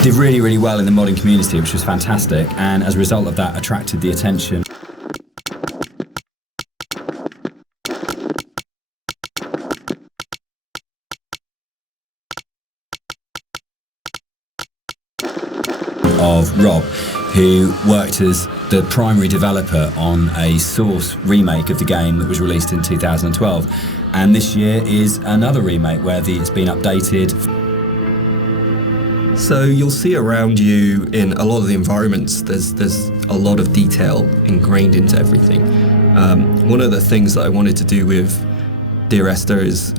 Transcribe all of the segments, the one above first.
Did really, really well in the modding community, which was fantastic, and as a result of that, attracted the attention of Rob, who worked as the primary developer on a Source remake of the game that was released in 2012. And this year is another remake where it's been updated. So you'll see around you in a lot of the environments, there's a lot of detail ingrained into everything. One of the things that I wanted to do with Dear Esther is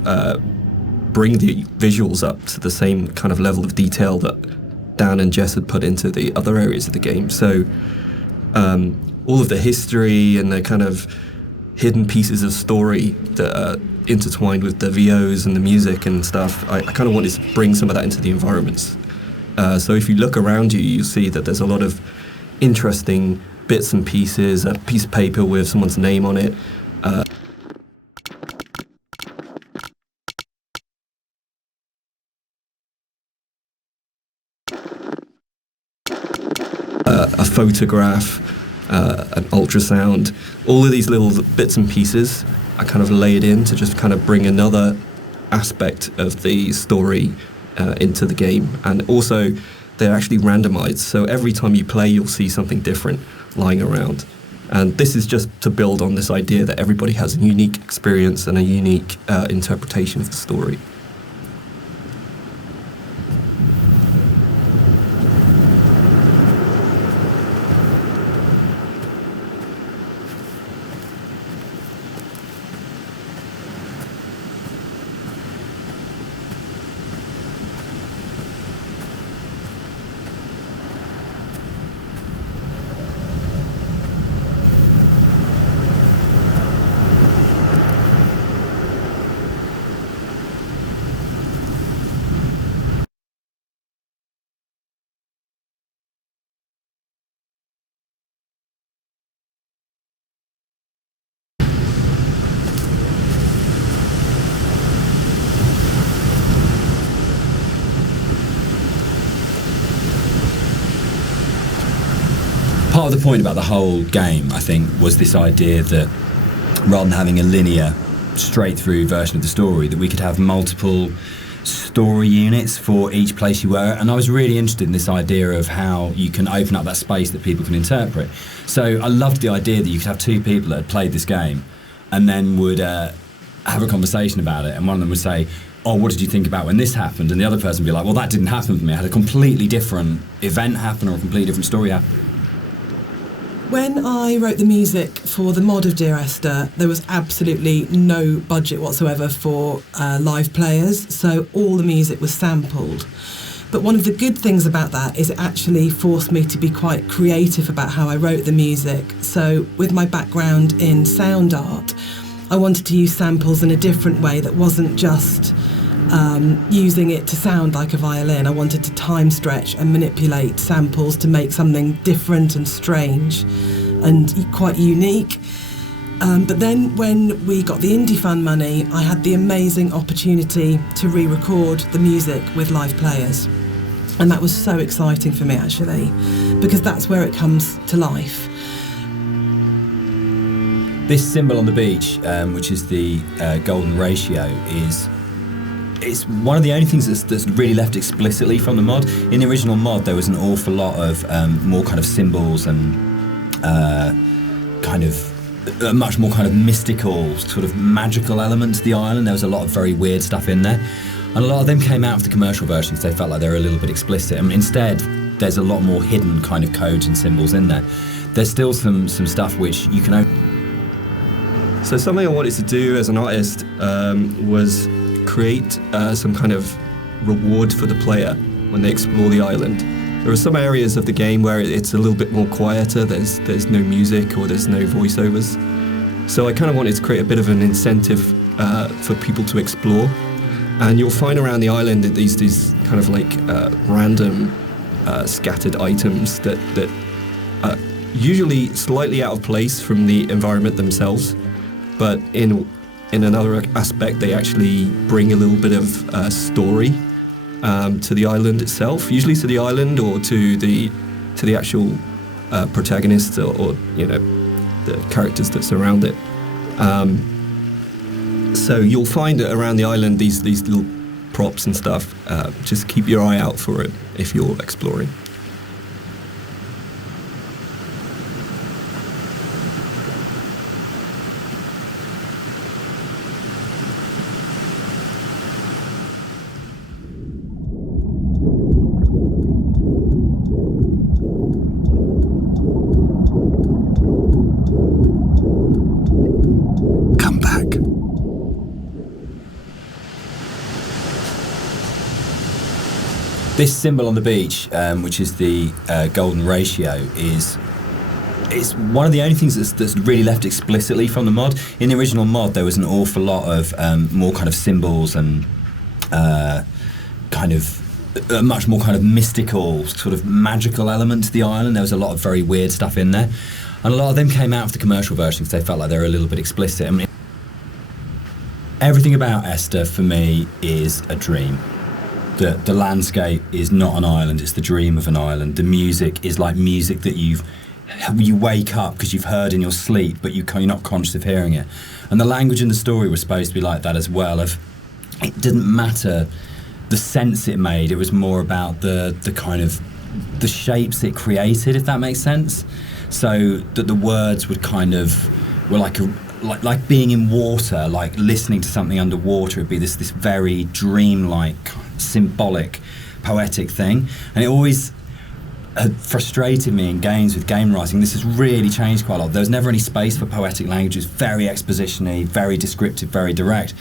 bring the visuals up to the same kind of level of detail that Dan and Jess had put into the other areas of the game. So all of the history and the kind of hidden pieces of story that are intertwined with the VOs and the music and stuff, I kind of wanted to bring some of that into the environments. So if you look around you, you see that there's a lot of interesting bits and pieces, a piece of paper with someone's name on it, a photograph, an ultrasound. All of these little bits and pieces are kind of layered in to just kind of bring another aspect of the story into the game. And also, they're actually randomized, so every time you play, you'll see something different lying around. And this is just to build on this idea that everybody has a unique experience and a unique interpretation of the story. Part of the point about the whole game, I think, was this idea that rather than having a linear, straight-through version of the story, that we could have multiple story units for each place you were. And I was really interested in this idea of how you can open up that space that people can interpret. So I loved the idea that you could have two people that had played this game and then would have a conversation about it, and one of them would say, oh, what did you think about when this happened? And the other person would be like, well, that didn't happen for me. I had a completely different event happen or a completely different story happen. When I wrote the music for the mod of Dear Esther, there was absolutely no budget whatsoever for live players, so all the music was sampled. But one of the good things about that is it actually forced me to be quite creative about how I wrote the music. So with my background in sound art, I wanted to use samples in a different way that wasn't just using it to sound like a violin. I wanted to time stretch and manipulate samples to make something different and strange and quite unique. But then when we got the Indie Fund money, I had the amazing opportunity to re-record the music with live players. And that was so exciting for me, actually, because that's where it comes to life. This symbol on the beach, which is the golden ratio, it's one of the only things that's really left explicitly from the mod. In the original mod, there was an awful lot of more kind of symbols and kind of a much more kind of mystical, sort of magical element to the island. There was a lot of very weird stuff in there. And a lot of them came out of the commercial versions. They felt like they were a little bit explicit. And instead, there's a lot more hidden kind of codes and symbols in there. There's still some stuff which you can open. So something I wanted to do as an artist was create some kind of reward for the player when they explore the island. There are some areas of the game where it's a little bit more quieter, there's no music or there's no voiceovers. So I kind of wanted to create a bit of an incentive for people to explore. And you'll find around the island that these kind of like random scattered items that are usually slightly out of place from the environment themselves, but in another aspect, they actually bring a little bit of story to the island itself, usually to the island or to the actual protagonists or the characters that surround it. So you'll find around the island these little props and stuff. Just keep your eye out for it if you're exploring. This symbol on the beach, which is the golden ratio, it's one of the only things that's really left explicitly from the mod. In the original mod, there was an awful lot of more kind of symbols and kind of a much more kind of mystical, sort of magical element to the island. There was a lot of very weird stuff in there. And a lot of them came out of the commercial version because they felt like they were a little bit explicit. I mean, everything about Esther, for me, is a dream. The landscape is not an island, it's the dream of an island. The music is like music that you wake up because you've heard in your sleep, but you're not conscious of hearing it. And the language in the story was supposed to be like that as well. It didn't matter the sense it made, it was more about the kind of the shapes it created, if that makes sense. So that the words would kind of were like being in water, like listening to something underwater. It'd be this very dreamlike, symbolic, poetic thing. And it always had frustrated me in games with game writing. This has really changed quite a lot. There was never any space for poetic language. It was very exposition-y, very descriptive, very direct.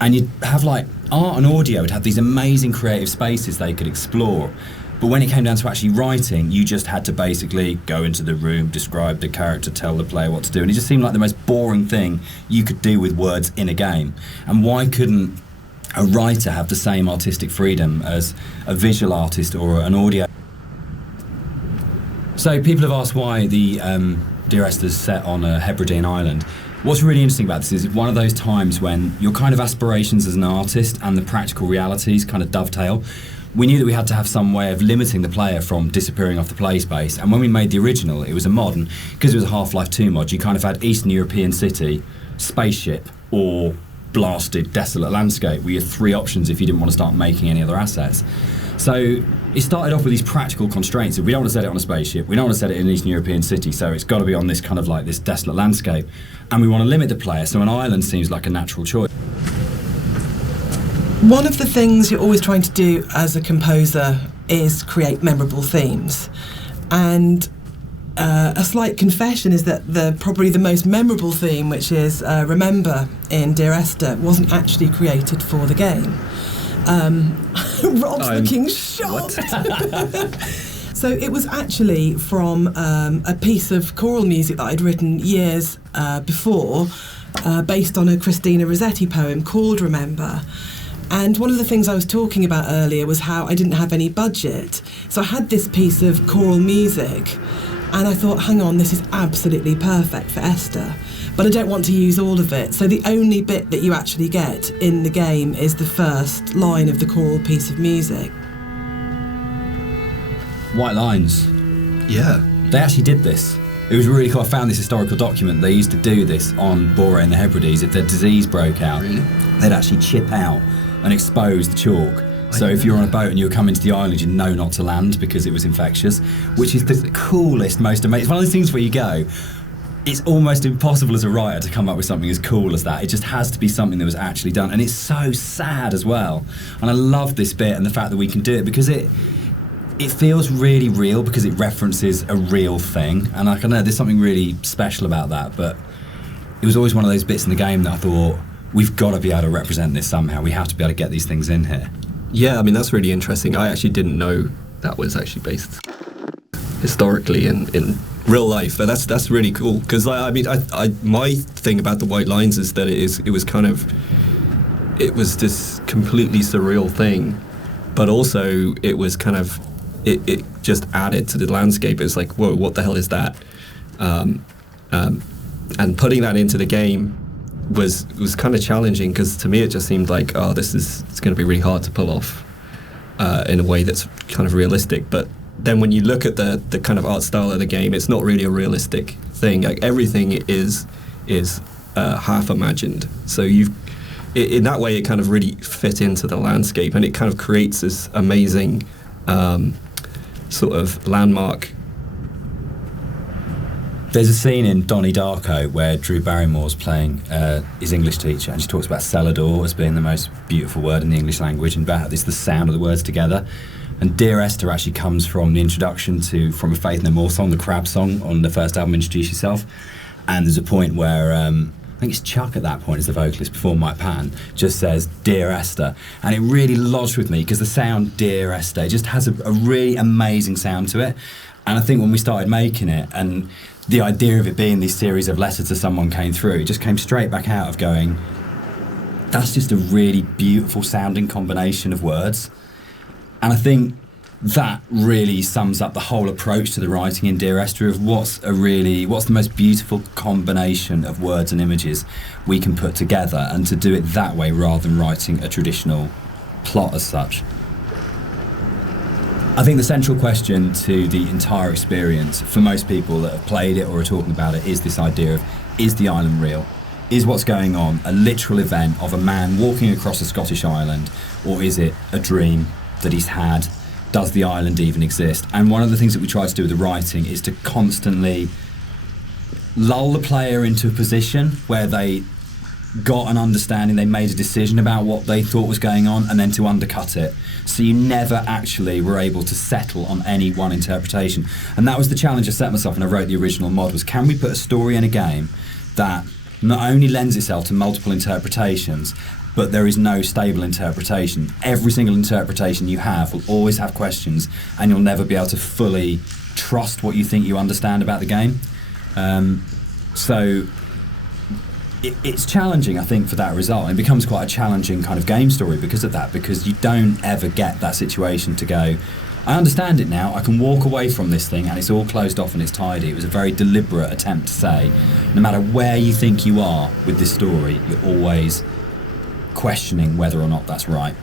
And you'd have like art and audio would have these amazing creative spaces they could explore. But when it came down to actually writing, you just had to basically go into the room, describe the character, tell the player what to do. And it just seemed like the most boring thing you could do with words in a game. And why couldn't a writer have the same artistic freedom as a visual artist or an audio? So people have asked why the Dear Esther's set on a Hebridean island. What's really interesting about this is it's one of those times when your kind of aspirations as an artist and the practical realities kind of dovetail. We knew that we had to have some way of limiting the player from disappearing off the play space. And when we made the original, it was a mod, and because it was a Half-Life 2 mod, you kind of had Eastern European city, spaceship, or blasted, desolate landscape. We had three options if you didn't want to start making any other assets. So it started off with these practical constraints. We don't want to set it on a spaceship, we don't want to set it in an Eastern European city, so it's got to be on this kind of like this desolate landscape. And we want to limit the player, so an island seems like a natural choice. One of the things you're always trying to do as a composer is create memorable themes. And a slight confession is that probably the most memorable theme, which is Remember in Dear Esther, wasn't actually created for the game. Rob's looking shocked. So it was actually from a piece of choral music that I'd written years before, based on a Christina Rossetti poem called Remember. And one of the things I was talking about earlier was how I didn't have any budget. So I had this piece of choral music, and I thought, hang on, this is absolutely perfect for Esther. But I don't want to use all of it. So the only bit that you actually get in the game is the first line of the choral piece of music. White Lines. Yeah. They actually did this. It was really cool. I found this historical document. They used to do this on Bora in the Hebrides. If their disease broke out, Really? they'd actually chip out and expose the chalk. So if you're on a boat and you were coming to the island, you know not to land because it was infectious, which is the coolest, most amazing. It's one of those things where you go, it's almost impossible as a writer to come up with something as cool as that. It just has to be something that was actually done. And it's so sad as well. And I love this bit and the fact that we can do it because it feels really real because it references a real thing. And I know there's something really special about that, but it was always one of those bits in the game that I thought, we've got to be able to represent this somehow. We have to be able to get these things in here. Yeah, I mean, that's really interesting. I actually didn't know that was actually based historically in real life, but that's really cool. Because I mean, my thing about the White Lines is that it was this completely surreal thing, but also it was kind of it just added to the landscape. It's like, whoa, what the hell is that? And putting that into the game was kind of challenging because to me it just seemed like, it's going to be really hard to pull off. in a way that's kind of realistic. But then when you look at the kind of art style of the game, it's not really a realistic thing. Like everything is half imagined. So in that way, it kind of really fit into the landscape, and it kind of creates this amazing sort of landmark. There's a scene in Donnie Darko where Drew Barrymore's playing his English teacher, and she talks about cellador as being the most beautiful word in the English language, and about it's the sound of the words together. And Dear Esther actually comes from the introduction From a Faith No More song, the Crab song on the first album, Introduce Yourself. And there's a point where, I think it's Chuck at that point is the vocalist before Mike Patton, just says, Dear Esther. And it really lodged with me because the sound Dear Esther just has a really amazing sound to it. And I think when we started making it, and the idea of it being this series of letters to someone came through, it just came straight back out of going, that's just a really beautiful sounding combination of words. And I think that really sums up the whole approach to the writing in Dear Esther of what's the most beautiful combination of words and images we can put together, and to do it that way rather than writing a traditional plot as such. I think the central question to the entire experience for most people that have played it or are talking about it is this idea of, is the island real? Is what's going on a literal event of a man walking across a Scottish island, or is it a dream that he's had? Does the island even exist? And one of the things that we try to do with the writing is to constantly lull the player into a position where they got an understanding, they made a decision about what they thought was going on, and then to undercut it. So you never actually were able to settle on any one interpretation. And that was the challenge I set myself when I wrote the original mod, was can we put a story in a game that not only lends itself to multiple interpretations, but there is no stable interpretation. Every single interpretation you have will always have questions, and you'll never be able to fully trust what you think you understand about the game. So it's challenging, I think, for that result. It becomes quite a challenging kind of game story because of that, because you don't ever get that situation to go, I understand it now, I can walk away from this thing and it's all closed off and it's tidy. It was a very deliberate attempt to say, no matter where you think you are with this story, you're always questioning whether or not that's right.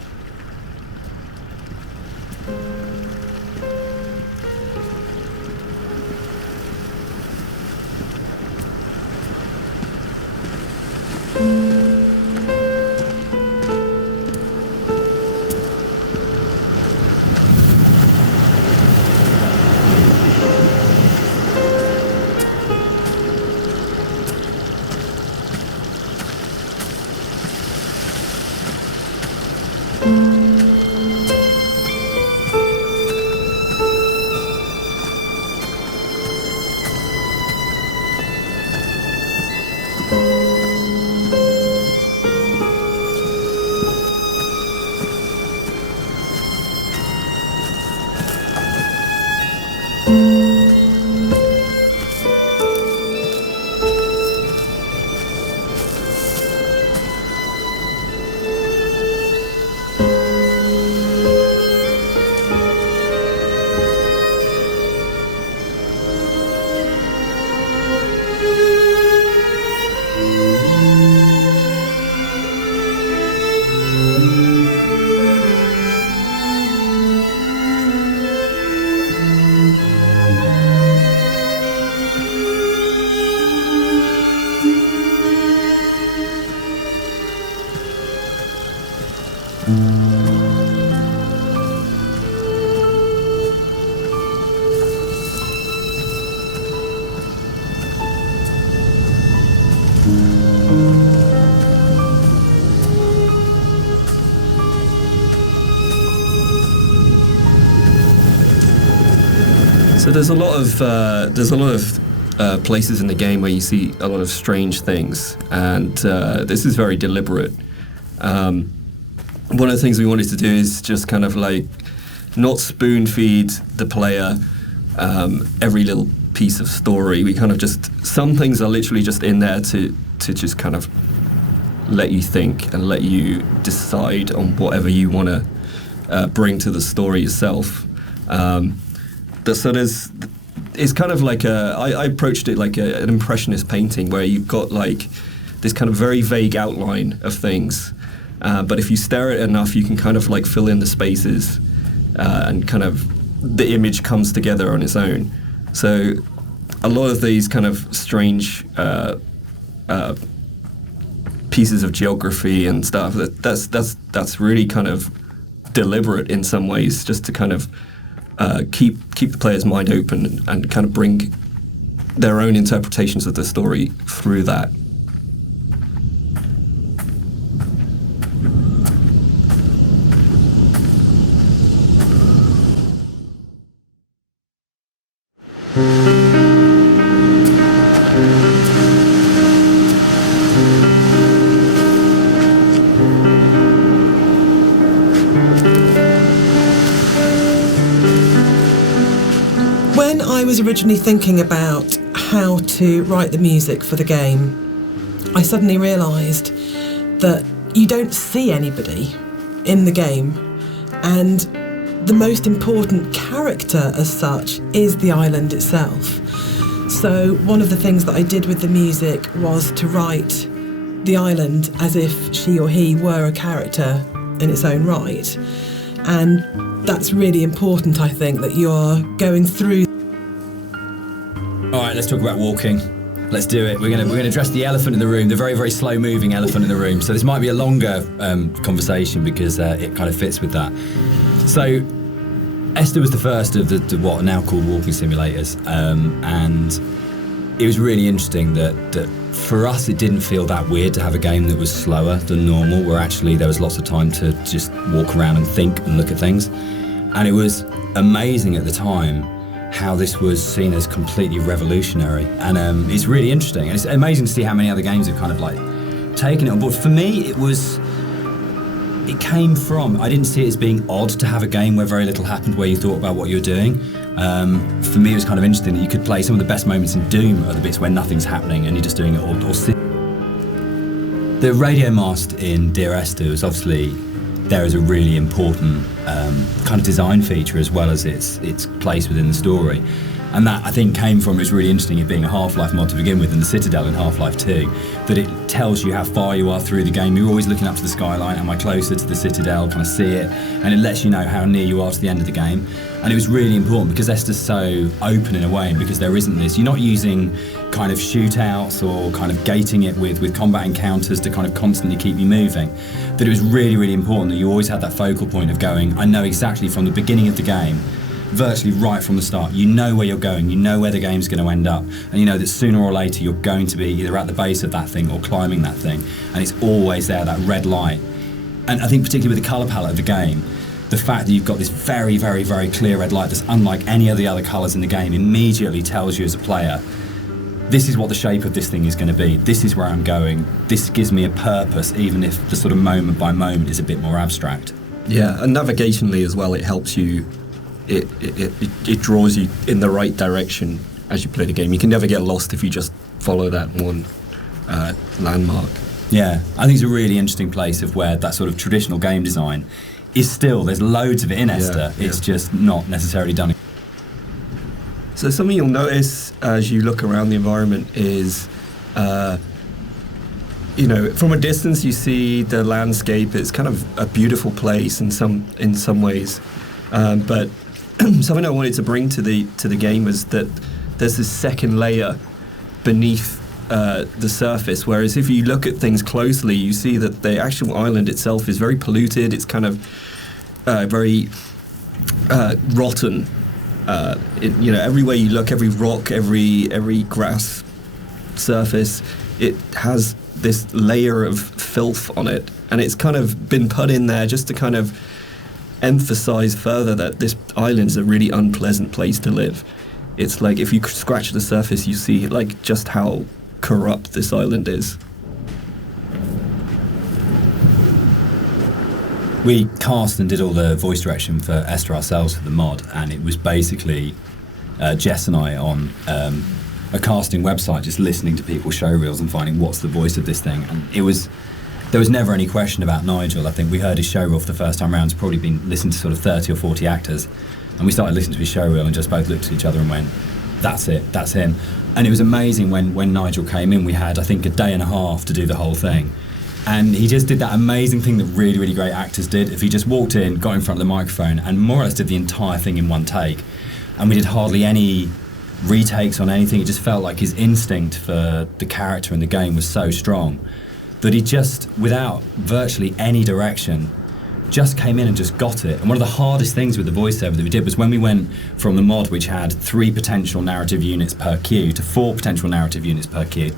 So there's a lot of places in the game where you see a lot of strange things, and this is very deliberate. One of the things we wanted to do is just kind of like not spoon feed the player every little piece of story. We kind of just, some things are literally just in there to just kind of let you think and let you decide on whatever you want to bring to the story yourself. So it's kind of like I approached it like an impressionist painting, where you've got like this kind of very vague outline of things, but if you stare at it enough, you can kind of like fill in the spaces, and kind of the image comes together on its own. So a lot of these kind of strange pieces of geography and stuff, that's really kind of deliberate in some ways, just to kind of keep the player's mind open and kind of bring their own interpretations of the story through that. When I was originally thinking about how to write the music for the game, I suddenly realised that you don't see anybody in the game, and the most important character as such is the island itself. So one of the things that I did with the music was to write the island as if she or he were a character in its own right. And that's really important, I think, that you're going through. All right, let's talk about walking. Let's do it. We're gonna address the elephant in the room, the very, very slow-moving elephant in the room. So this might be a longer conversation because it kind of fits with that. So Esther was the first of the what are now called walking simulators, and it was really interesting that for us it didn't feel that weird to have a game that was slower than normal, where actually there was lots of time to just walk around and think and look at things. And it was amazing at the time how this was seen as completely revolutionary, and it's really interesting, and it's amazing to see how many other games have kind of like taken it on board. For me, it came from, I didn't see it as being odd to have a game where very little happened, where you thought about what you were doing. For me, it was kind of interesting that you could play some of the best moments in Doom are the bits where nothing's happening and you're just doing it or the radio mast in Dear Esther is obviously there is a really important kind of design feature as well as its place within the story. And that, I think, came from, it's really interesting, it being a Half-Life mod to begin with, and the Citadel in Half-Life 2, that it tells you how far you are through the game. You're always looking up to the skyline, am I closer to the Citadel, can I see it? And it lets you know how near you are to the end of the game. And it was really important because Esther's so open in a way, and because there isn't this, you're not using kind of shootouts or kind of gating it with combat encounters to kind of constantly keep you moving. That it was really, really important that you always had that focal point of going, I know exactly from the beginning of the game, virtually right from the start, you know where you're going, you know where the game's going to end up, and you know that sooner or later you're going to be either at the base of that thing or climbing that thing, and it's always there, that red light. And I think particularly with the colour palette of the game, the fact that you've got this very, very, very clear red light that's unlike any of the other colours in the game immediately tells you as a player, this is what the shape of this thing is going to be, this is where I'm going, this gives me a purpose, even if the sort of moment by moment is a bit more abstract. Yeah, and navigationally as well, it helps you. It draws you in the right direction as you play the game. You can never get lost if you just follow that one landmark. Yeah, I think it's a really interesting place of where that sort of traditional game design is still, there's loads of it in Esther, it's just not necessarily done. So something you'll notice as you look around the environment is, from a distance you see the landscape. It's kind of a beautiful place in some ways, but something I wanted to bring to the game was that there's this second layer beneath the surface, whereas if you look at things closely, you see that the actual island itself is very polluted. It's kind of very rotten. Everywhere you look, every rock, every grass surface, it has this layer of filth on it, and it's kind of been put in there just to kind of emphasize further that this island's a really unpleasant place to live. It's like if you scratch the surface, you see like just how corrupt this island is. We cast and did all the voice direction for Esther ourselves for the mod, and it was basically Jess and I on a casting website just listening to people's show reels and finding what's the voice of this thing. And there was never any question about Nigel. I think we heard his show reel for the first time round. It's probably been listened to sort of 30 or 40 actors, and we started listening to his show reel and just both looked at each other and went, that's it, that's him. And it was amazing when Nigel came in. We had, I think, a day and a half to do the whole thing. And he just did that amazing thing that really, really great actors did. If he just walked in, got in front of the microphone, and more or less did the entire thing in one take. And we did hardly any retakes on anything. It just felt like his instinct for the character and the game was so strong that he just, without virtually any direction, just came in and just got it. And one of the hardest things with the voiceover that we did was when we went from the mod, which had 3 potential narrative units per cue, to 4 potential narrative units per cue,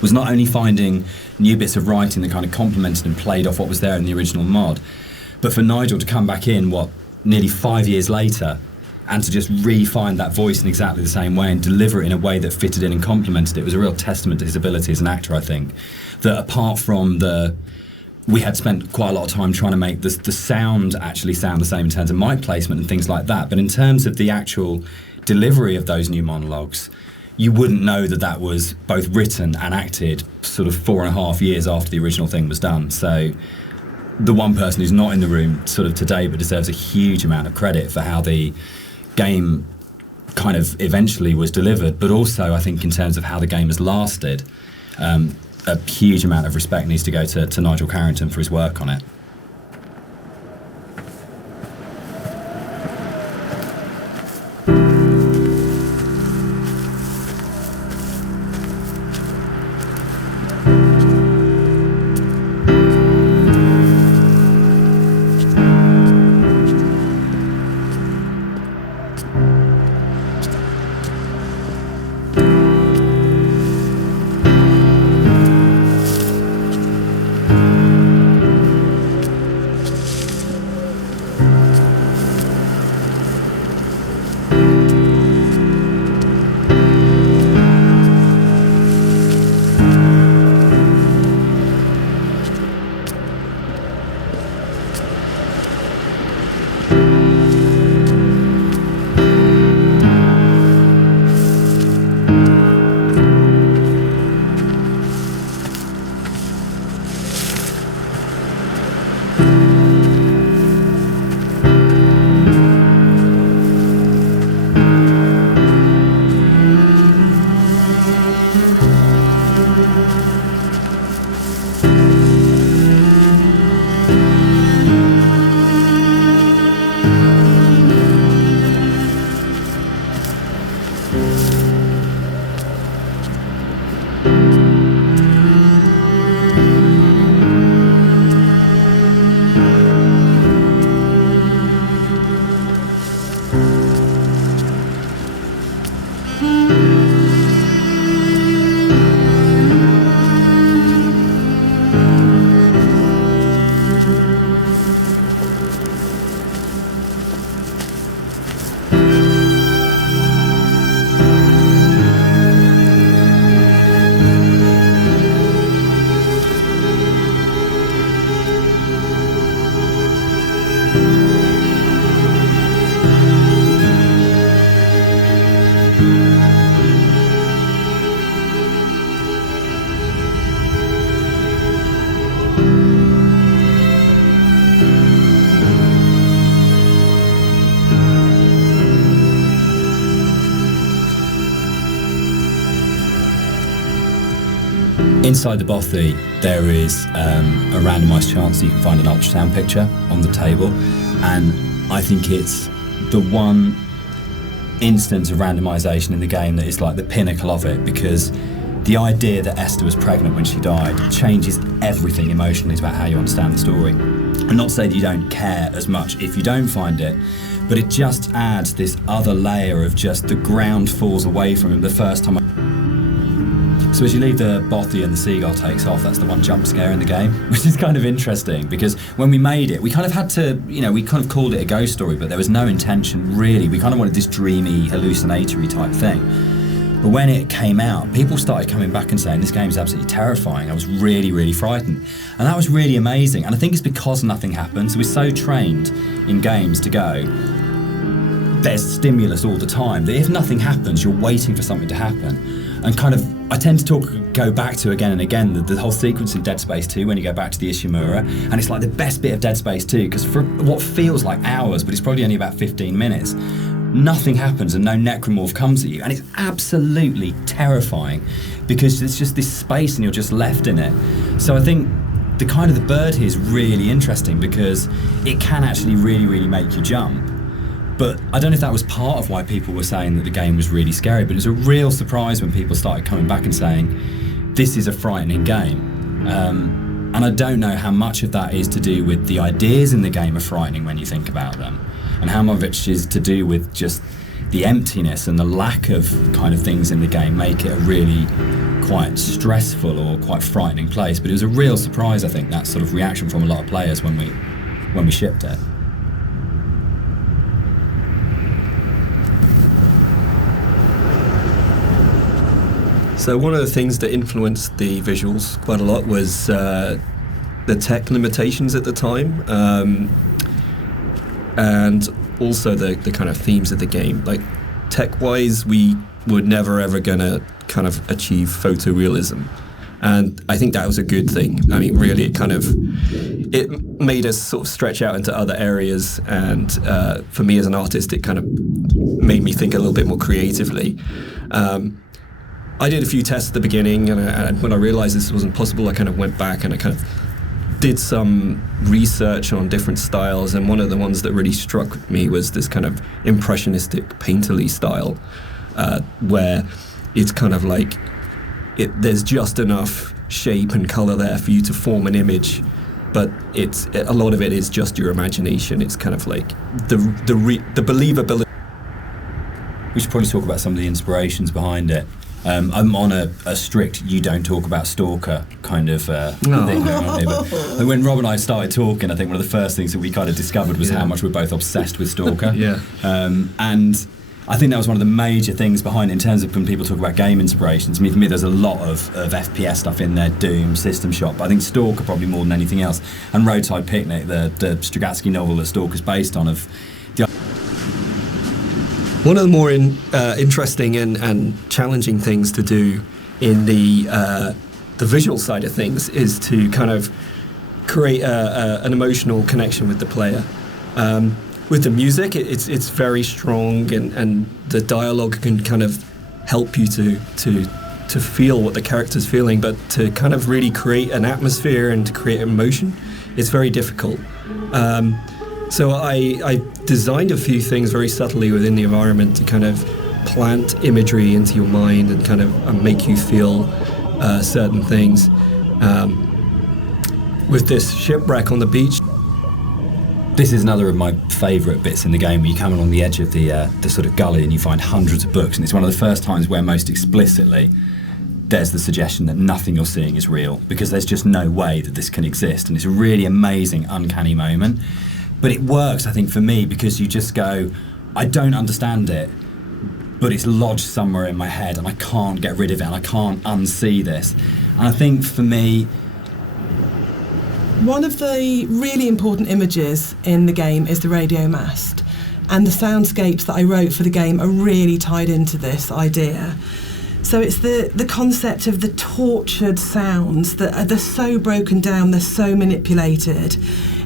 was not only finding new bits of writing that kind of complemented and played off what was there in the original mod, but for Nigel to come back in, nearly 5 years later, and to just re-find that voice in exactly the same way and deliver it in a way that fitted in and complemented it was a real testament to his ability as an actor, I think. That apart from we had spent quite a lot of time trying to make the sound actually sound the same in terms of mic placement and things like that, but in terms of the actual delivery of those new monologues, you wouldn't know that was both written and acted sort of 4.5 years after the original thing was done. So the one person who's not in the room sort of today but deserves a huge amount of credit for how the game kind of eventually was delivered, but also I think in terms of how the game has lasted, a huge amount of respect needs to go to Nigel Carrington for his work on it. Inside the bothy, there is a randomised chance that you can find an ultrasound picture on the table, and I think it's the one instance of randomisation in the game that is like the pinnacle of it, because the idea that Esther was pregnant when she died changes everything emotionally about how you understand the story. And not to say that you don't care as much if you don't find it, but it just adds this other layer of just the ground falls away from him the first time. So as you leave the bothy and the seagull takes off, that's the one jump scare in the game, which is kind of interesting because when we made it, we kind of had to, we kind of called it a ghost story, but there was no intention really. We kind of wanted this dreamy, hallucinatory type thing. But when it came out, people started coming back and saying, this game is absolutely terrifying. I was really, really frightened. And that was really amazing. And I think it's because nothing happened. So we're so trained in games to go, there's stimulus all the time, that if nothing happens, you're waiting for something to happen. And kind of, I tend to go back to again and again the whole sequence in Dead Space 2 when you go back to the Ishimura, and it's like the best bit of Dead Space 2 because for what feels like hours, but it's probably only about 15 minutes, nothing happens and no necromorph comes at you, and it's absolutely terrifying because it's just this space and you're just left in it. So I think the kind of the bird here is really interesting because it can actually really, really make you jump. But I don't know if that was part of why people were saying that the game was really scary, but it was a real surprise when people started coming back and saying, this is a frightening game. And I don't know how much of that is to do with the ideas in the game are frightening when you think about them, and how much of it is to do with just the emptiness and the lack of kind of things in the game make it a really quite stressful or quite frightening place. But it was a real surprise, I think, that sort of reaction from a lot of players when we shipped it. So one of the things that influenced the visuals quite a lot was the tech limitations at the time, and also the kind of themes of the game. Like, tech-wise, we were never ever gonna kind of achieve photorealism, and I think that was a good thing. I mean, really, it made us sort of stretch out into other areas, and for me as an artist, it kind of made me think a little bit more creatively. I did a few tests at the beginning, and when I realized this wasn't possible, I kind of went back and I kind of did some research on different styles, and one of the ones that really struck me was this kind of impressionistic painterly style, where it's kind of like there's just enough shape and color there for you to form an image, but a lot of it is just your imagination. It's kind of like the believability. We should probably talk about some of the inspirations behind it. I'm on a strict you don't talk about Stalker kind of thing going on here. But when Rob and I started talking, I think one of the first things that we kind of discovered was how much we're both obsessed with Stalker. And I think that was one of the major things behind it in terms of when people talk about game inspirations. I mean, for me, there's a lot of FPS stuff in there, Doom, System Shock, but I think Stalker probably more than anything else. And Roadside Picnic, the Strugatsky novel that Stalker's based on, one of the more interesting and challenging things to do in the visual side of things is to kind of create an emotional connection with the player. With the music, it's very strong, and the dialogue can kind of help you to feel what the character's feeling, but to kind of really create an atmosphere and to create emotion, it's very difficult. So I designed a few things very subtly within the environment to kind of plant imagery into your mind and kind of make you feel certain things. With this shipwreck on the beach. This is another of my favourite bits in the game, where you come along the edge of the sort of gully and you find hundreds of books, and it's one of the first times where most explicitly there's the suggestion that nothing you're seeing is real, because there's just no way that this can exist, and it's a really amazing, uncanny moment. But it works, I think, for me, because you just go, I don't understand it, but it's lodged somewhere in my head and I can't get rid of it and I can't unsee this. And I think for me, one of the really important images in the game is the radio mast, and the soundscapes that I wrote for the game are really tied into this idea. So it's the concept of the tortured sounds that they're so broken down, they're so manipulated,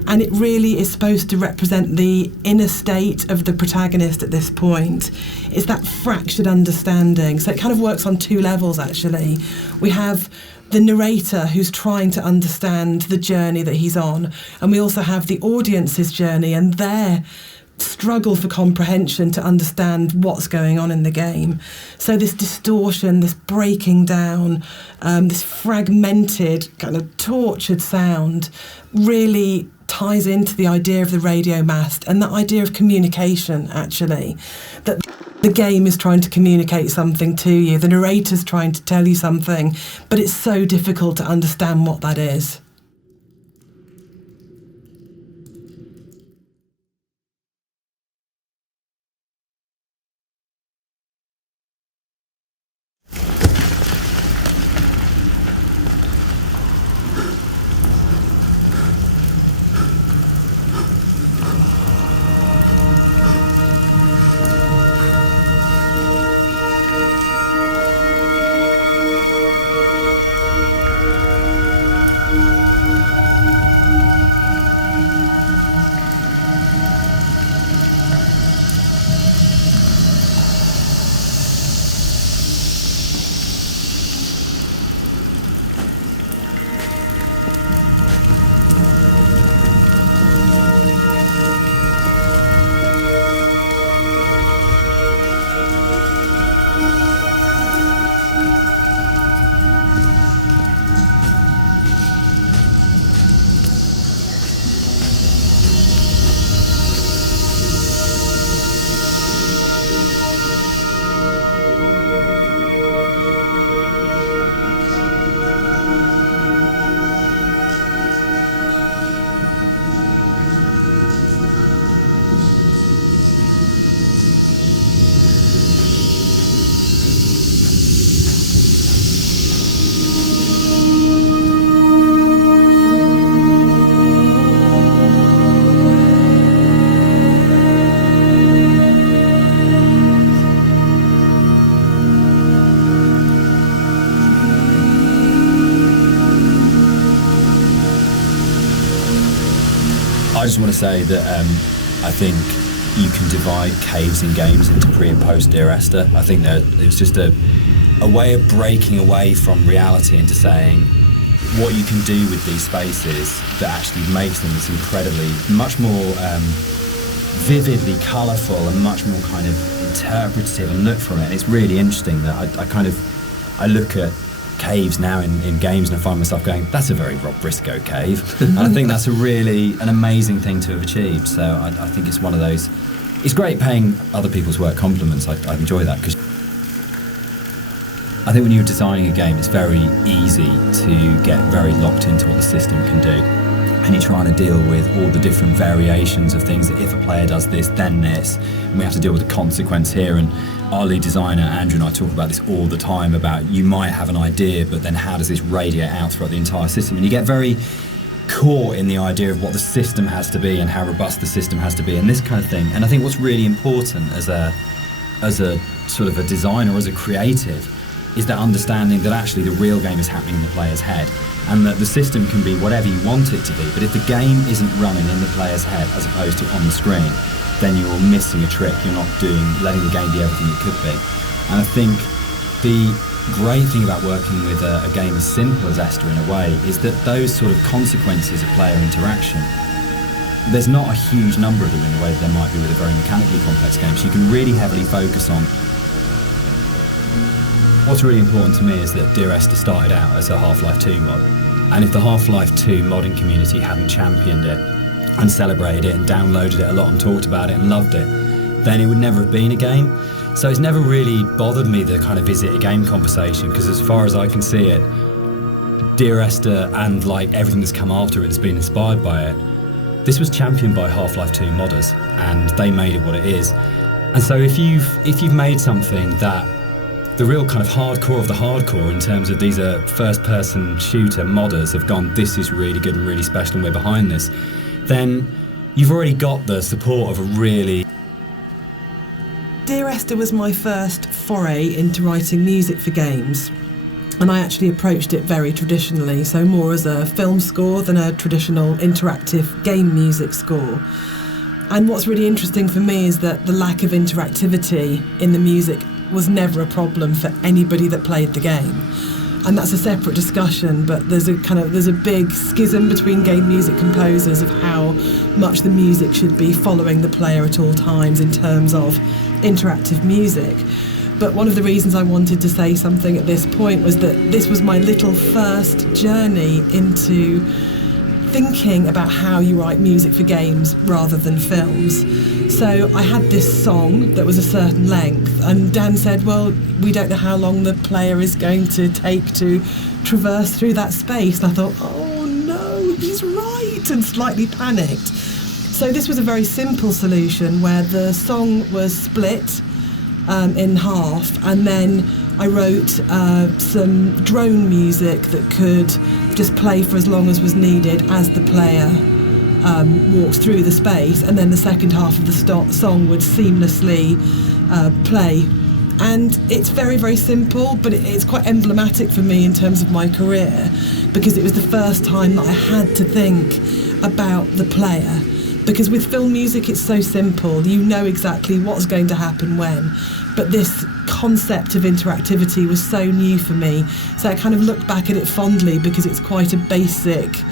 and it really is supposed to represent the inner state of the protagonist at this point. It's that fractured understanding. So it kind of works on two levels, actually. We have the narrator who's trying to understand the journey that he's on, and we also have the audience's journey and their struggle for comprehension to understand what's going on in the game. So this distortion, this breaking down, this fragmented, kind of tortured sound really ties into the idea of the radio mast and that idea of communication, actually. That the game is trying to communicate something to you, the narrator's trying to tell you something, but it's so difficult to understand what that is. just want to say that I think you can divide caves in games into pre and post Dear Esther. I think that it's just a way of breaking away from reality into saying what you can do with these spaces that actually makes them this incredibly, much more vividly colourful and much more kind of interpretative and look from it. And it's really interesting that I look at caves now in games and I find myself going, that's a very Rob Briscoe cave. And I think that's an amazing thing to have achieved. So I think it's one of those, it's great paying other people's work compliments. I enjoy that, because I think when you're designing a game, it's very easy to get very locked into what the system can do. And you're trying to deal with all the different variations of things, that if a player does this, then this, and we have to deal with the consequence here. And our lead designer, Andrew, and I talk about this all the time, about you might have an idea, but then how does this radiate out throughout the entire system? And you get very caught in the idea of what the system has to be and how robust the system has to be and this kind of thing. And I think what's really important as a sort of a designer or as a creative is that understanding that actually the real game is happening in the player's head, and that the system can be whatever you want it to be, but if the game isn't running in the player's head as opposed to on the screen, then you're missing a trick. You're not letting the game be everything it could be. And I think the great thing about working with a game as simple as Esther, in a way, is that those sort of consequences of player interaction, there's not a huge number of them in a way that there might be with a very mechanically complex game. So you can really heavily focus on. What's really important to me is that Dear Esther started out as a Half-Life 2 mod, and if the Half-Life 2 modding community hadn't championed it and celebrated it and downloaded it a lot and talked about it and loved it, then it would never have been a game. So it's never really bothered me, the kind of is it a game conversation, because as far as I can see it, Dear Esther and like everything that's come after it that's been inspired by it, this was championed by Half-Life 2 modders, and they made it what it is. And so if you've made something that the real kind of hardcore of the hardcore, in terms of these are first-person shooter modders, have gone, this is really good and really special and we're behind this, then you've already got the support of a really... Dear Esther was my first foray into writing music for games, and I actually approached it very traditionally, so more as a film score than a traditional interactive game music score. And what's really interesting for me is that the lack of interactivity in the music was never a problem for anybody that played the game. And that's a separate discussion, but there's a big schism between game music composers of how much the music should be following the player at all times in terms of interactive music. But one of the reasons I wanted to say something at this point was that this was my little first journey into thinking about how you write music for games rather than films. So I had this song that was a certain length, and Dan said, well, we don't know how long the player is going to take to traverse through that space. And I thought, oh no, he's right, and slightly panicked. So this was a very simple solution where the song was split in half, and then I wrote some drone music that could just play for as long as was needed as the player walked through the space, and then the second half of the song would seamlessly play. And it's very, very simple, but it's quite emblematic for me in terms of my career, because it was the first time that I had to think about the player. Because with film music, it's so simple. You know exactly what's going to happen when. But this concept of interactivity was so new for me. So I kind of look back at it fondly, because it's quite a basic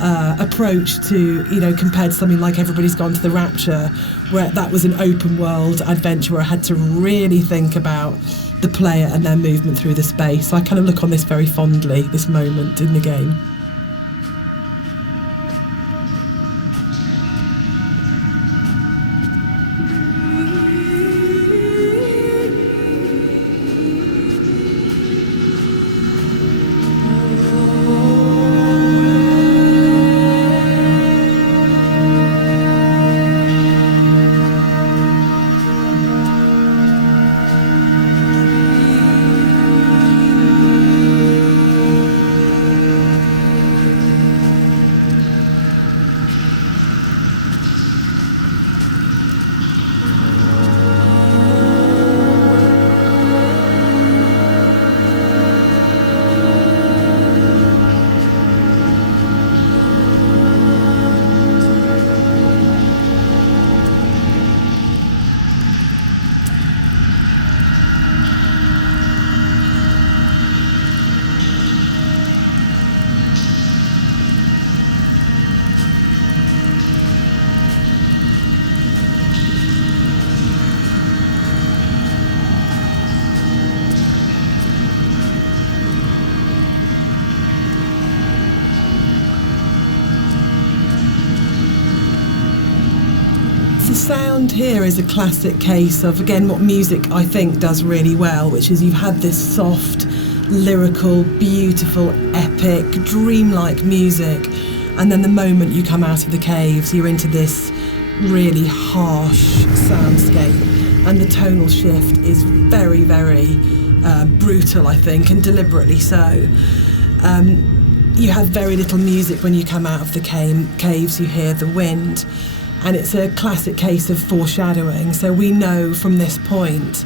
approach to, compared to something like Everybody's Gone to the Rapture, where that was an open world adventure where I had to really think about the player and their movement through the space. So I kind of look on this very fondly, this moment in the game. sound here is a classic case of, again, what music I think does really well, which is you've had this soft, lyrical, beautiful, epic, dreamlike music, and then the moment you come out of the caves, you're into this really harsh soundscape, and the tonal shift is very, very brutal, I think, and deliberately so. You have very little music when you come out of the caves. You hear the wind, and it's a classic case of foreshadowing. So we know from this point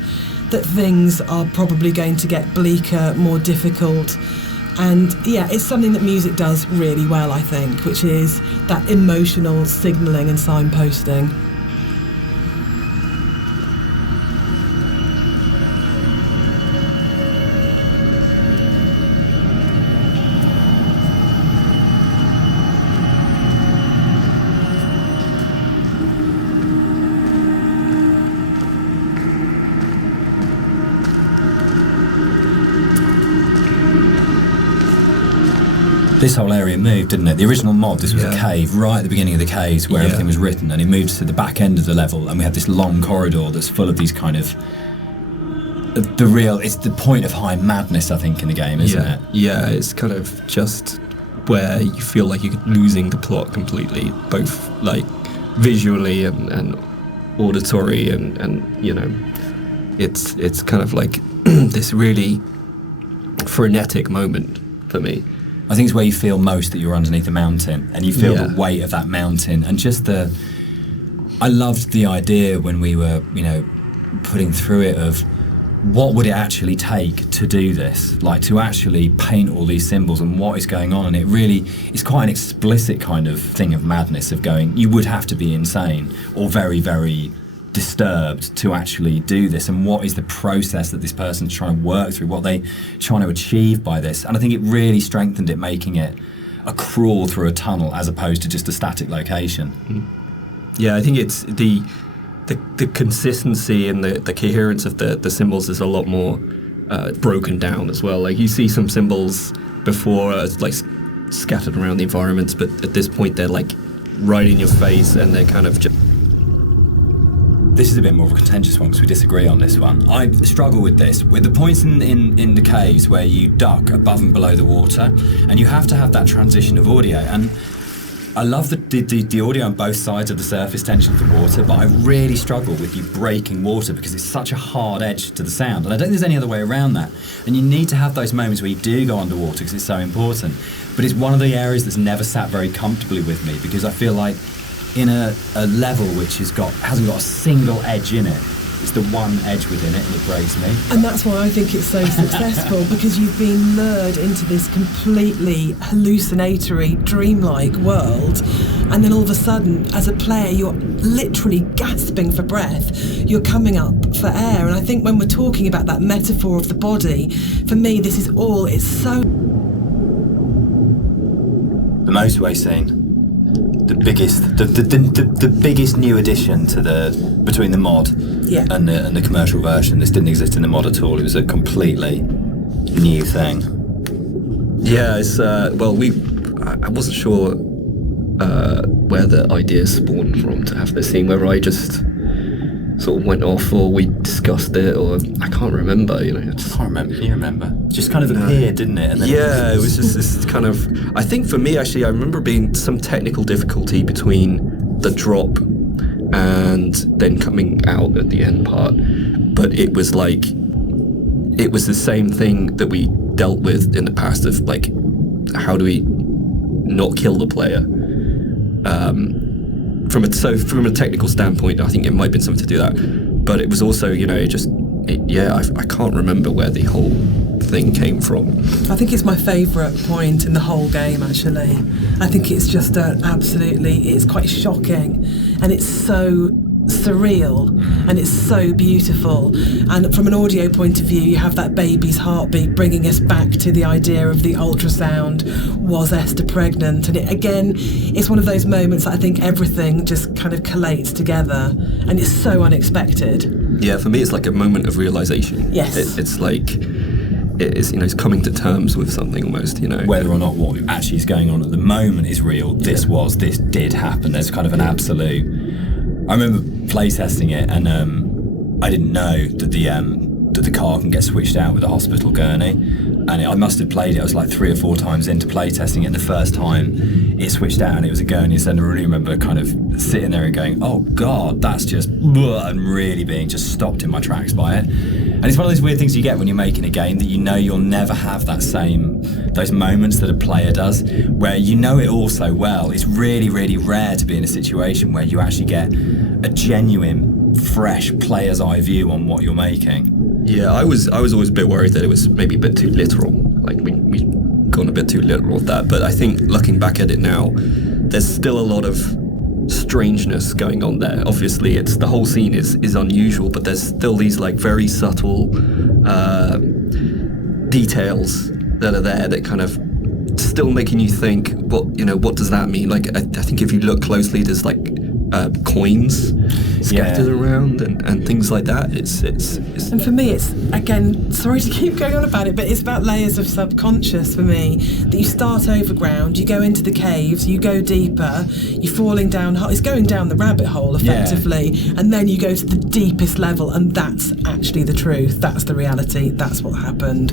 that things are probably going to get bleaker, more difficult. And yeah, it's something that music does really well, I think, which is that emotional signalling and signposting. This whole area moved, didn't it? The original mod, this was a cave right at the beginning of the caves where everything was written, and it moved to the back end of the level, and we had this long corridor that's full of these kind of it's the point of high madness, I think, in the game, isn't it? Yeah, it's kind of just where you feel like you're losing the plot completely, both like visually and auditory, and you know, it's kind of like this really frenetic moment for me. I think it's where you feel most that you're underneath a mountain, and you feel the weight of that mountain, and just I loved the idea when we were, you know, putting through it of what would it actually take to do this, like to actually paint all these symbols and what is going on. And it's quite an explicit kind of thing of madness, of going, you would have to be insane or very, very disturbed to actually do this, and what is the process that this person's trying to work through, what they trying to achieve by this. And I think it really strengthened it, making it a crawl through a tunnel as opposed to just a static location. Yeah, I think it's the consistency and the coherence of the symbols is a lot more broken down as well. Like, you see some symbols before like scattered around the environments, but at this point they're like right in your face, and they're kind of just... This is a bit more of a contentious one because we disagree on this one. I struggle with this, with the points in the caves where you duck above and below the water, and you have to have that transition of audio. And I love the audio on both sides of the surface tension of the water, but I really struggle with you breaking water because it's such a hard edge to the sound, and I don't think there's any other way around that. And you need to have those moments where you do go underwater because it's so important. But it's one of the areas that's never sat very comfortably with me, because I feel like in a level which hasn't got a single edge in it, it's the one edge within it, and it breaks me. And that's why I think it's so successful, because you've been lured into this completely hallucinatory, dreamlike world, and then all of a sudden, as a player, you're literally gasping for breath. You're coming up for air. And I think when we're talking about that metaphor of the body, for me, it's so... The motorway scene. The biggest new addition to between the mod and the commercial version. This didn't exist in the mod at all. It was a completely new thing. Yeah, it's I wasn't sure where the idea spawned from to have this scene, whether I just sort of went off or we discussed it, or I can't remember, you know. I can't remember. Can you remember? It just kind of appeared, didn't it? And then it was just this kind of... I think for me, actually, I remember being some technical difficulty between the drop and then coming out at the end part. But it was like... It was the same thing that we dealt with in the past of, like, how do we not kill the player? From a technical standpoint, I think it might have been something to do that. But it was also, you know, I can't remember where the whole thing came from. I think it's my favourite point in the whole game, actually. I think it's just it's quite shocking, and it's so surreal, and it's so beautiful. And from an audio point of view, you have that baby's heartbeat bringing us back to the idea of the ultrasound. Was Esther pregnant? And it's one of those moments that I think everything just kind of collates together, and it's so unexpected. Yeah, for me it's like a moment of realization. Yes. It's like it's coming to terms with something almost, you know. Whether or not what actually is going on at the moment is real, this did happen. There's kind of an absolute I remember play testing it, and I didn't know that the car can get switched out with a hospital gurney, and I must have played it. I was like 3 or 4 times into play testing it, and the first time it switched out and it was a gurney. So I really remember kind of sitting there and going, "Oh God, that's just," and really being just stopped in my tracks by it. And it's one of those weird things you get when you're making a game, that you know you'll never have those moments that a player does, where you know it all so well. It's really, really rare to be in a situation where you actually get a genuine, fresh player's eye view on what you're making. Yeah, I was always a bit worried that it was maybe a bit too literal. Like we'd gone a bit too literal with that. But I think looking back at it now, there's still a lot of strangeness going on there. Obviously, the whole scene is unusual, but there's still these like very subtle details that are there that kind of still making you think, what does that mean? Like I think if you look closely, there's like coins scattered around and things like that. It's And for me, it's, again, sorry to keep going on about it, but it's about layers of subconscious for me. That you start overground, you go into the caves, you go deeper, you're falling down, it's going down the rabbit hole effectively, and then you go to the deepest level, and that's actually the truth, that's the reality, that's what happened.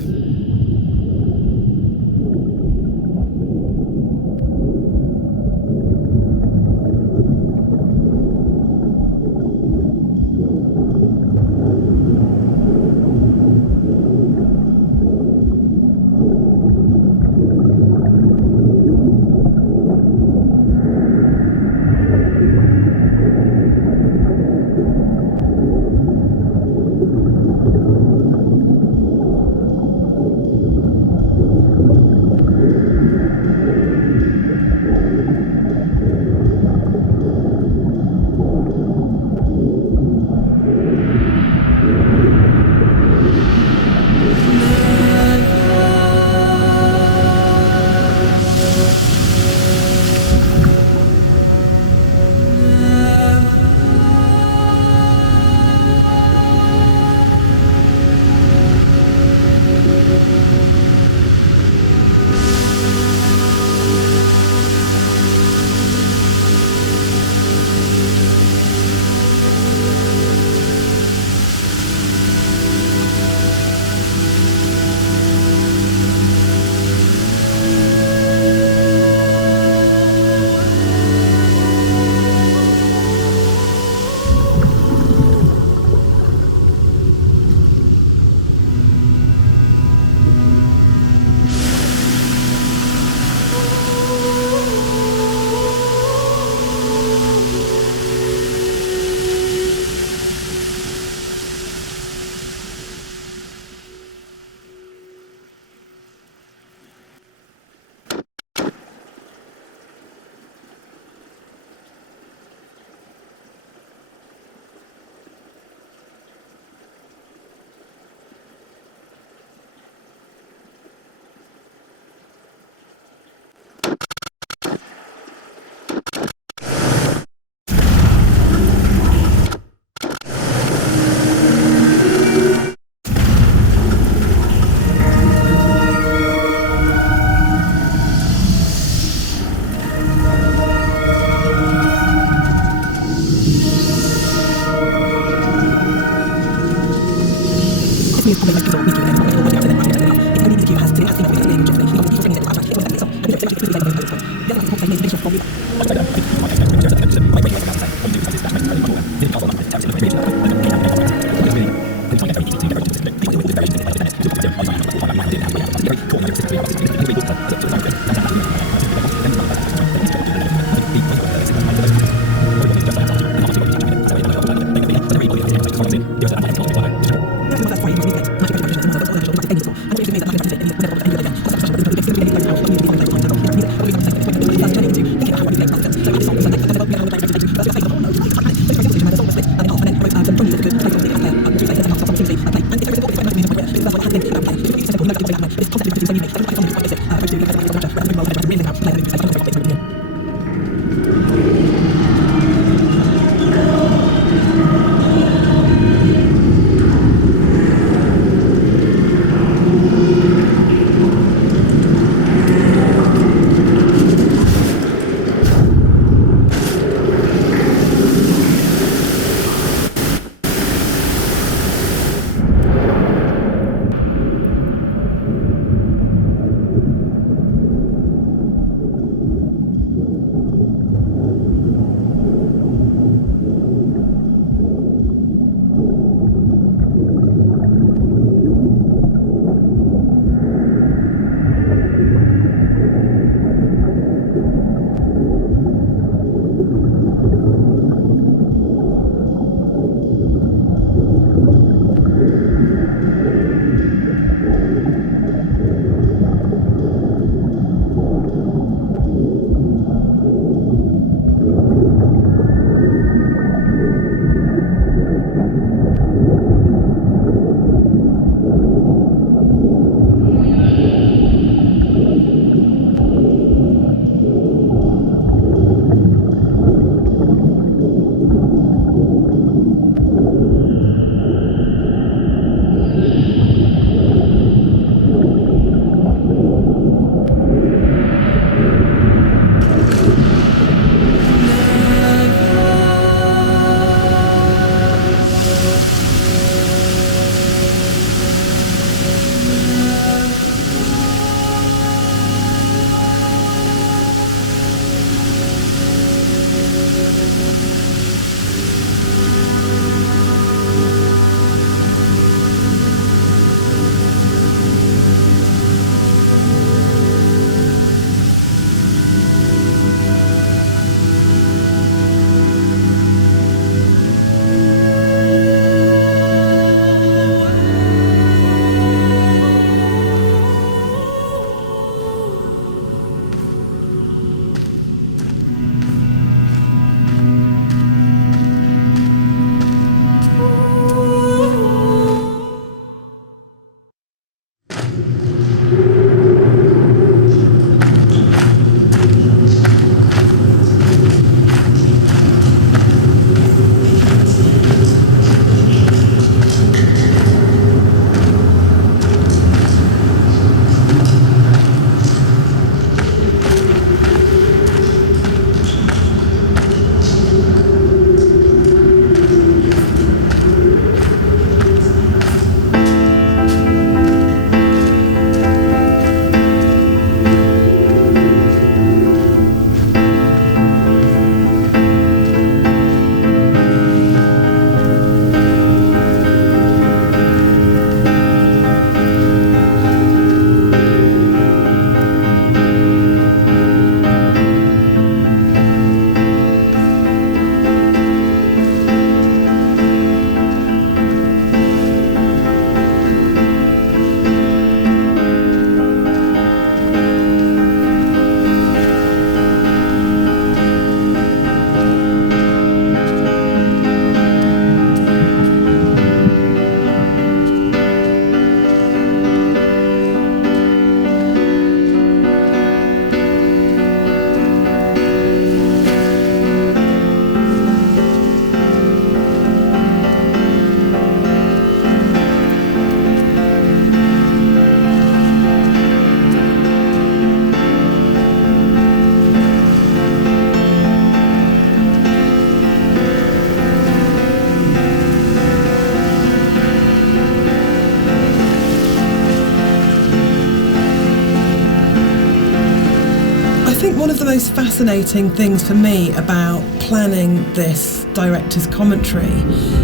one of the most fascinating things for me about planning this director's commentary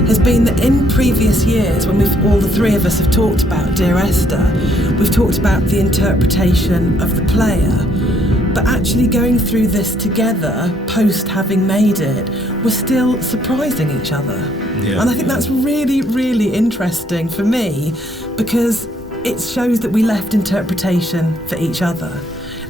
has been that in previous years, when all the three of us have talked about Dear Esther, we've talked about the interpretation of the player. But actually going through this together, post having made it, we're still surprising each other. Yeah. And I think that's really, really interesting for me, because it shows that we left interpretation for each other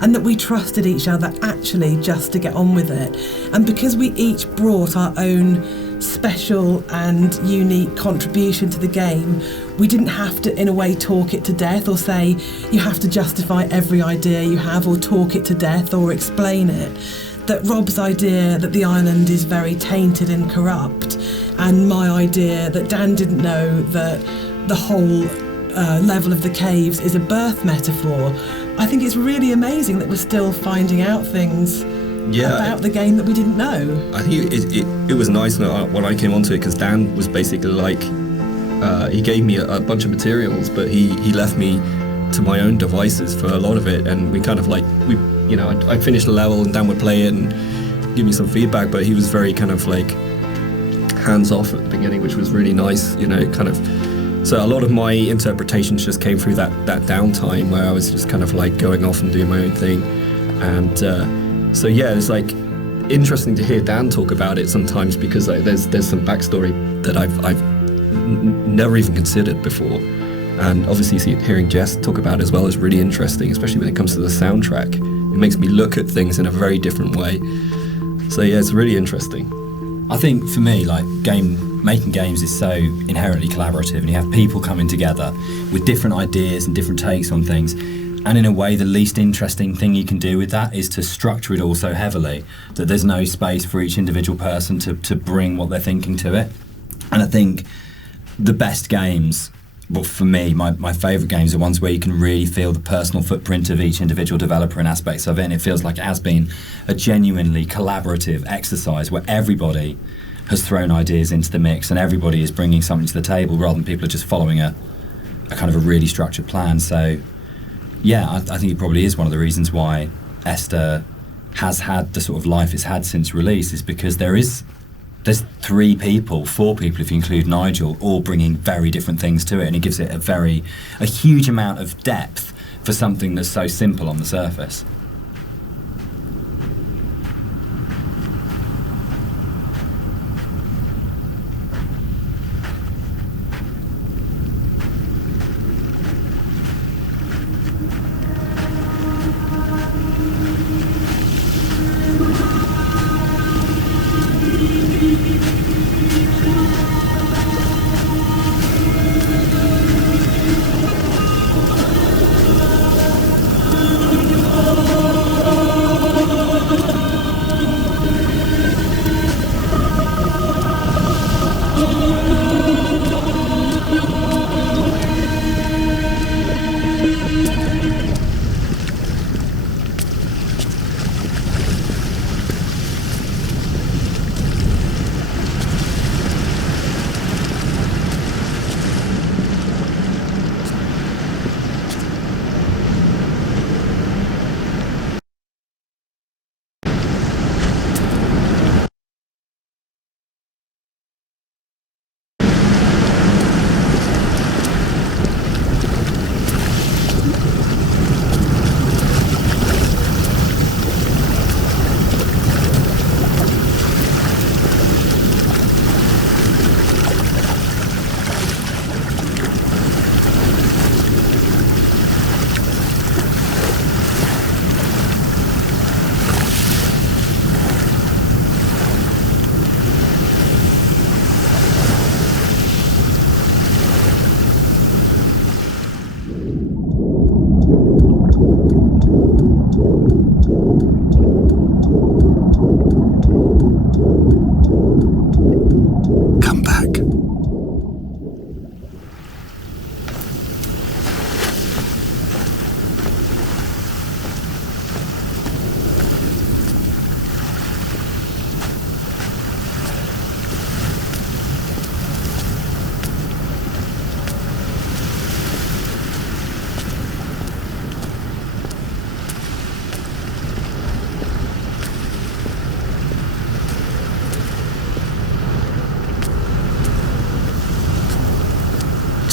and that we trusted each other actually just to get on with it. And because we each brought our own special and unique contribution to the game, we didn't have to, in a way, talk it to death or say you have to justify every idea you have or talk it to death or explain it. That Rob's idea that the island is very tainted and corrupt, and my idea that Dan didn't know that the whole level of the caves is a birth metaphor. I think it's really amazing that we're still finding out things about the game that we didn't know. I think it was nice when I came onto it, because Dan was basically like, he gave me a bunch of materials, but he left me to my own devices for a lot of it, and we kind of like, I'd finish the level and Dan would play it and give me some feedback, but he was very kind of like hands off at the beginning, which was really nice, kind of. So a lot of my interpretations just came through that downtime where I was just kind of like going off and doing my own thing. And so yeah, it's like interesting to hear Dan talk about it sometimes, because like, there's some backstory that I've never even considered before. And obviously hearing Jess talk about it as well is really interesting, especially when it comes to the soundtrack. It makes me look at things in a very different way. So yeah, it's really interesting. I think for me, like making games is so inherently collaborative, and you have people coming together with different ideas and different takes on things. And in a way, the least interesting thing you can do with that is to structure it all so heavily that there's no space for each individual person to bring what they're thinking to it. And I think the best games, well, for me, my favourite games are ones where you can really feel the personal footprint of each individual developer and aspects of it, and it feels like it has been a genuinely collaborative exercise where everybody has thrown ideas into the mix and everybody is bringing something to the table rather than people are just following a kind of a really structured plan. So yeah, I think it probably is one of the reasons why Esther has had the sort of life it's had since release, is because there's 4 people if you include Nigel, all bringing very different things to it, and it gives it a huge amount of depth for something that's so simple on the surface.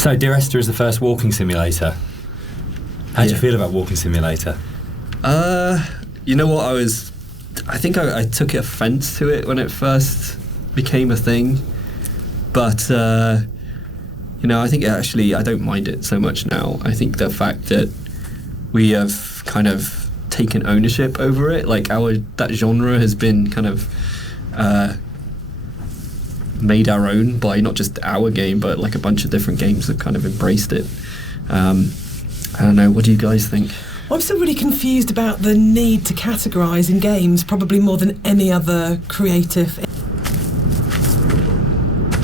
So, Dear Esther is the first walking simulator. How do you feel about Walking Simulator? You know what, I think I took offence to it when it first became a thing, but I think actually I don't mind it so much now. I think the fact that we have kind of taken ownership over it, like that genre has been kind of made our own by not just our game, but like a bunch of different games have kind of embraced it. I don't know, what do you guys think? I'm still really confused about the need to categorise in games, probably more than any other creative.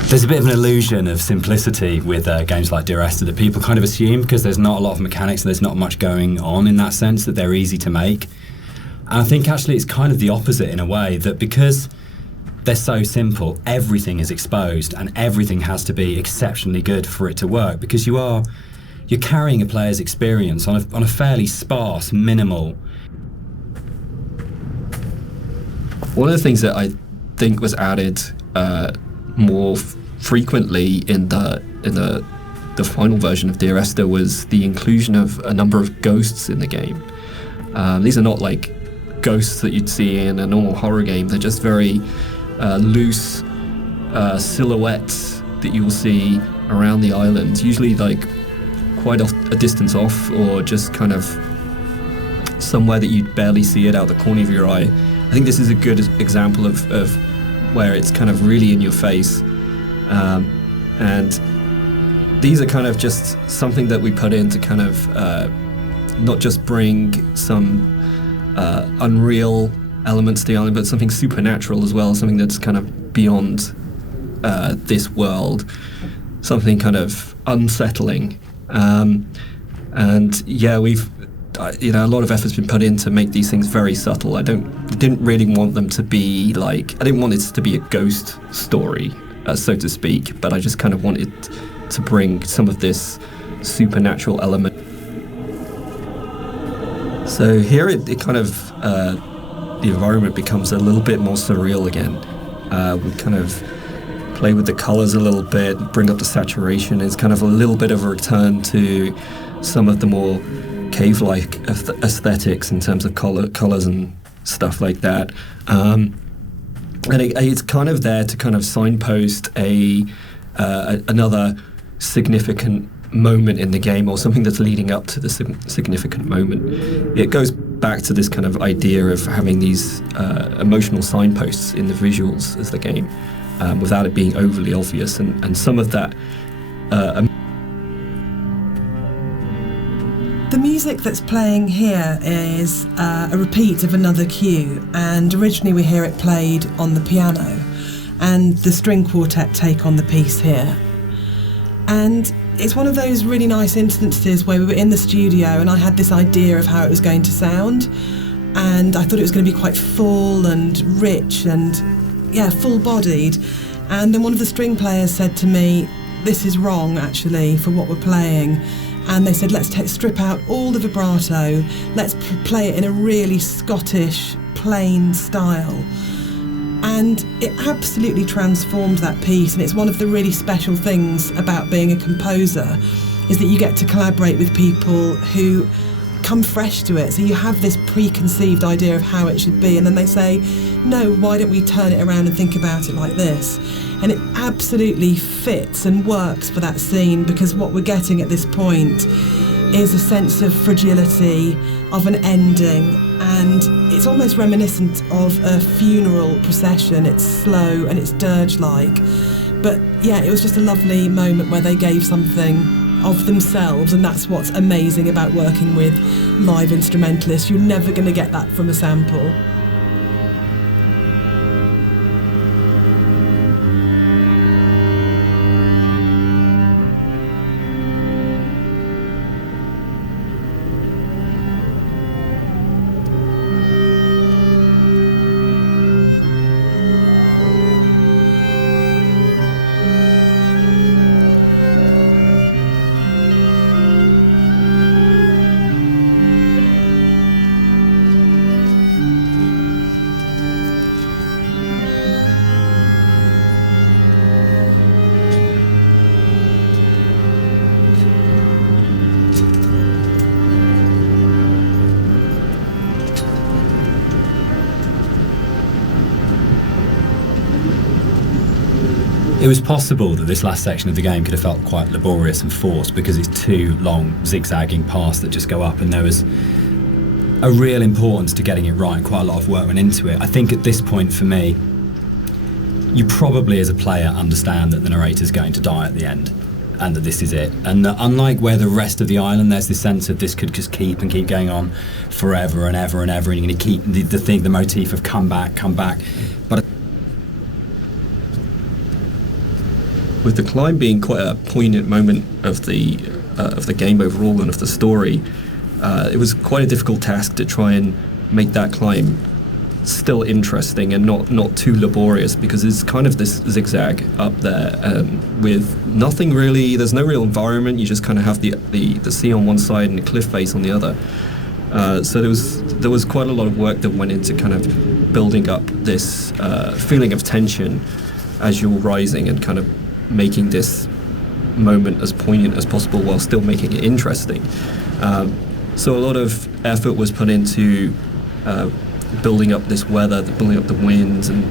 There's a bit of an illusion of simplicity with games like Dear Esther that people kind of assume, because there's not a lot of mechanics and there's not much going on in that sense, that they're easy to make. And I think actually it's kind of the opposite in a way, that because they're so simple, everything is exposed and everything has to be exceptionally good for it to work, because you're carrying a player's experience on a fairly sparse, minimal. One of the things that I think was added more frequently in the final version of Dear Esther was the inclusion of a number of ghosts in the game. These are not like ghosts that you'd see in a normal horror game. They're just very loose silhouettes that you'll see around the island, usually like quite a distance off, or just kind of somewhere that you'd barely see it out the corner of your eye. I think this is a good example of where it's kind of really in your face, and these are kind of just something that we put in to kind of not just bring some unreal elements to the island, but something supernatural as well, something that's kind of beyond this world, something kind of unsettling. And yeah, we've a lot of effort's been put in to make these things very subtle. I didn't really want them to be like, I didn't want it to be a ghost story, so to speak, but I just kind of wanted to bring some of this supernatural element. So here it kind of the environment becomes a little bit more surreal again. We kind of play with the colors a little bit, bring up the saturation. It's kind of a little bit of a return to some of the more cave-like aesthetics in terms of colors and stuff like that. And it's kind of there to kind of signpost another significant moment in the game, or something that's leading up to the significant moment. It goes back to this kind of idea of having these emotional signposts in the visuals as the game, without it being overly obvious, and some of that. The music that's playing here is a repeat of another cue, and originally we hear it played on the piano, and the string quartet take on the piece here. And it's one of those really nice instances where we were in the studio and I had this idea of how it was going to sound, and I thought it was going to be quite full and rich and full-bodied, and then one of the string players said to me, "This is wrong actually for what we're playing," and they said, "Let's strip out all the vibrato, let's play it in a really Scottish plain style." And it absolutely transformed that piece, and it's one of the really special things about being a composer, is that you get to collaborate with people who come fresh to it. So you have this preconceived idea of how it should be, and then they say, "No, why don't we turn it around and think about it like this?" And it absolutely fits and works for that scene, because what we're getting at this point is a sense of fragility, of an ending, and it's almost reminiscent of a funeral procession. It's slow and it's dirge-like, but yeah, it was just a lovely moment where they gave something of themselves, and that's what's amazing about working with live instrumentalists. You're never going to get that from a sample. was possible that this last section of the game could have felt quite laborious and forced because it's two long zigzagging paths that just go up, and there was a real importance to getting it right. Quite a lot of work went into it. I think at this point for me, you probably as a player understand that the narrator's going to die at the end and that this is it, and that unlike where the rest of the island, there's this sense of this could just keep going on forever and ever and ever, and you're going to keep the motif of come back, but with the climb being quite a poignant moment of the game overall and of the story, it was quite a difficult task to try and make that climb still interesting and not too laborious, because it's kind of this zigzag up there with nothing really. There's no real environment. You just kind of have the sea on one side and the cliff face on the other. So there was quite a lot of work that went into kind of building up this feeling of tension as you're rising and kind of making this moment as poignant as possible while still making it interesting. So a lot of effort was put into building up this weather, building up the winds and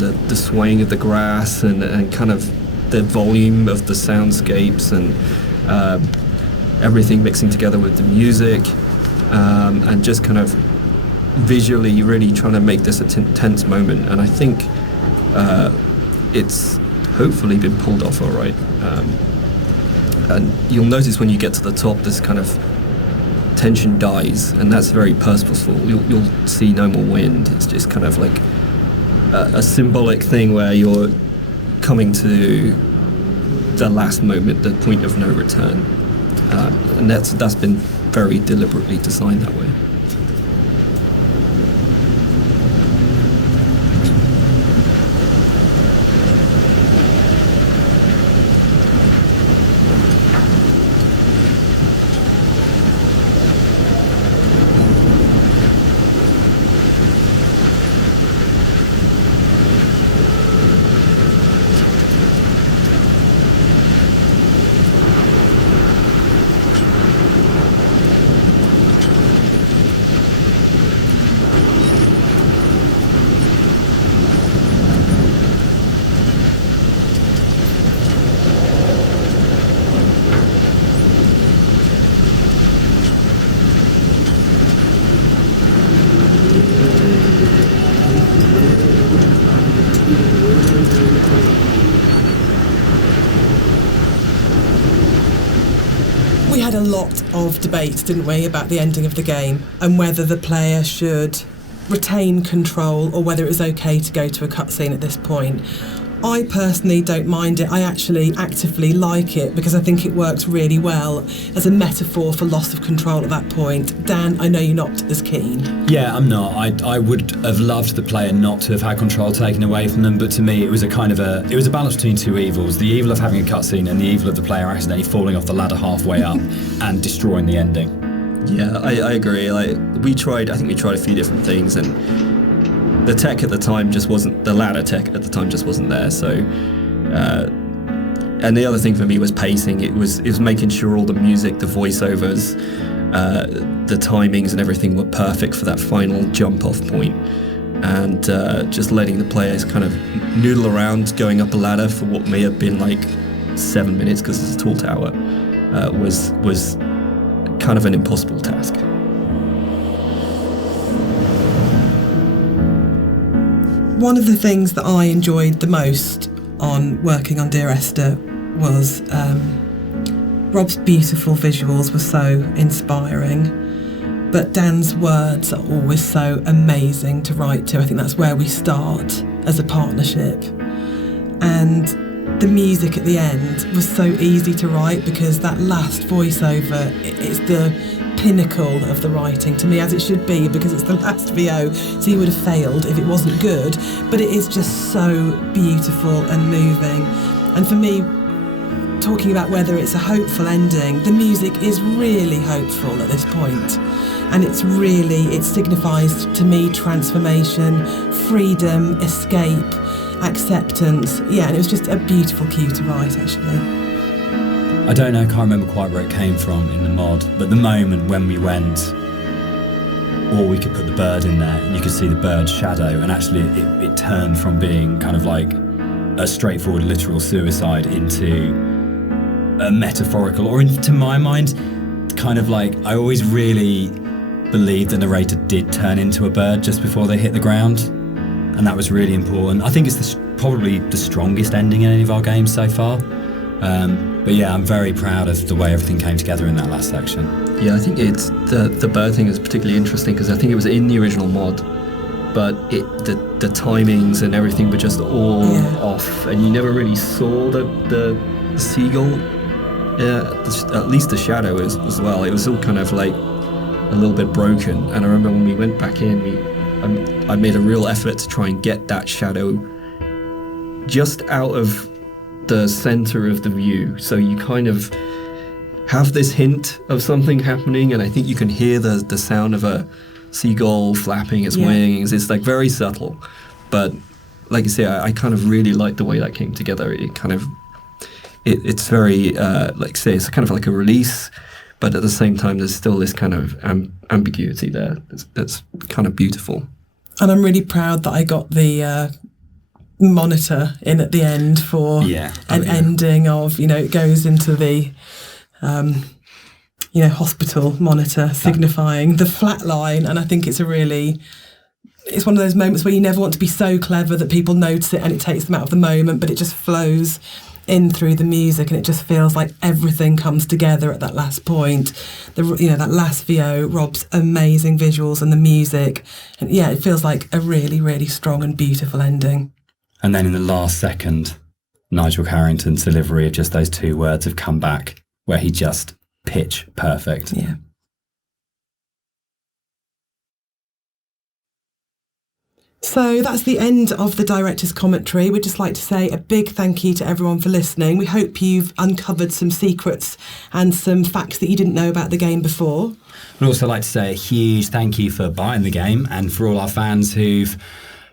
the swaying of the grass and kind of the volume of the soundscapes and everything mixing together with the music, and just kind of visually really trying to make this a tense moment. And I think it's hopefully been pulled off all right. And you'll notice when you get to the top, this kind of tension dies, and that's very purposeful. You'll see no more wind. It's just kind of like a symbolic thing where you're coming to the last moment, the point of no return, and that's been very deliberately designed that way. We had a lot of debate, didn't we, about the ending of the game and whether the player should retain control or whether it was okay to go to a cutscene at this point. I personally don't mind it. I actually actively like it because I think it works really well as a metaphor for loss of control at that point. Dan, I know you're not as keen. Yeah, I'm not. I would have loved the player not to have had control taken away from them, but to me it was a balance between two evils: the evil of having a cutscene and the evil of the player accidentally falling off the ladder halfway up and destroying the ending. Yeah, I agree. I think we tried a few different things, and the tech at the time just wasn't, the ladder tech at the time just wasn't there. So, and the other thing for me was pacing. It was making sure all the music, the voiceovers, the timings and everything were perfect for that final jump off point. And just letting the players kind of noodle around going up a ladder for what may have been like 7 minutes because it's a tall tower was kind of an impossible task. One of the things that I enjoyed the most on working on Dear Esther was Rob's beautiful visuals were so inspiring, but Dan's words are always so amazing to write to. I think that's where we start as a partnership. And the music at the end was so easy to write because that last voiceover is the pinnacle of the writing to me, as it should be, because it's the last VO, so you would have failed if it wasn't good, but it is just so beautiful and moving. And for me, talking about whether it's a hopeful ending, the music is really hopeful at this point, and it signifies to me transformation, freedom, escape, acceptance. Yeah, and it was just a beautiful cue to write, actually. I don't know, I can't remember quite where it came from in the mod, but the moment when we went, or we could put the bird in there, and you could see the bird's shadow, and actually it turned from being kind of like a straightforward literal suicide into a metaphorical, or to my mind, kind of like, I always really believed the narrator did turn into a bird just before they hit the ground, and that was really important. I think it's probably the strongest ending in any of our games so far. But yeah, I'm very proud of the way everything came together in that last section. Yeah, I think it's the bird thing is particularly interesting because I think it was in the original mod, but the timings and everything were just all off, and you never really saw the seagull. Yeah, at least the shadow as well. It was all kind of like a little bit broken. And I remember when we went back in, I made a real effort to try and get that shadow just out of the center of the view, so you kind of have this hint of something happening, and I think you can hear the sound of a seagull flapping its wings. It's like very subtle, but like you say, I kind of really like the way that came together. It kind of it's very like say it's kind of like a release, but at the same time there's still this kind of ambiguity there that's kind of beautiful. And I'm really proud that I got the monitor in at the end for an ending of, it goes into the hospital monitor signifying the flat line. And I think it's one of those moments where you never want to be so clever that people notice it and it takes them out of the moment, but it just flows in through the music, and it just feels like everything comes together at that last point. That last VO, Rob's amazing visuals and the music, and it feels like a really, really strong and beautiful ending. And then in the last second, Nigel Carrington's delivery of just those two words have come back, where he just pitch perfect. Yeah. So that's the end of the director's commentary. We'd just like to say a big thank you to everyone for listening. We hope you've uncovered some secrets and some facts that you didn't know about the game before. We'd also like to say a huge thank you for buying the game, and for all our fans who've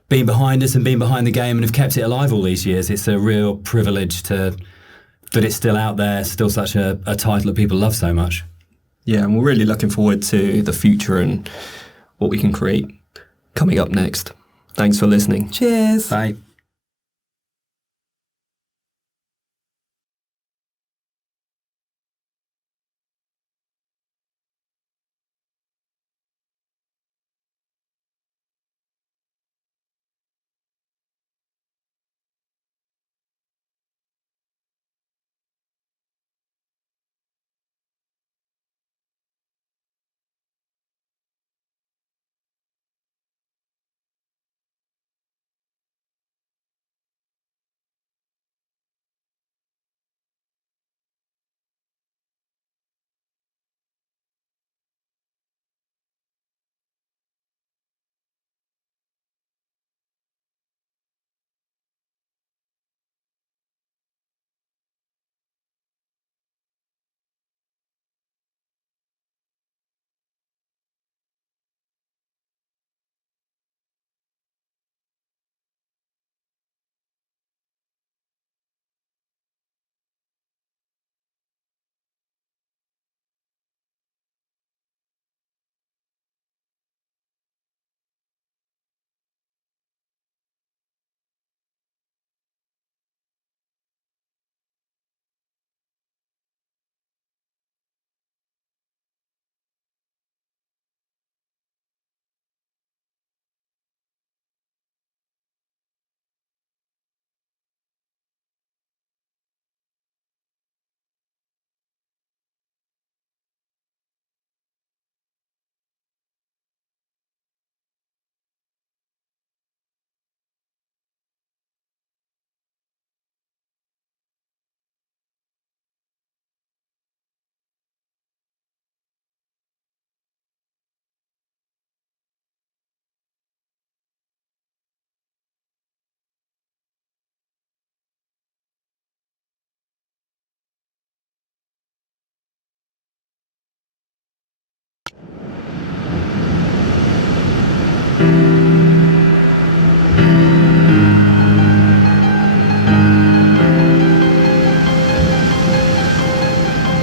been behind us and been behind the game and have kept it alive all these years. It's a real privilege that it's still out there, still such a title that people love so much. Yeah, and we're really looking forward to the future and what we can create coming up next. Thanks for listening. Cheers. Bye.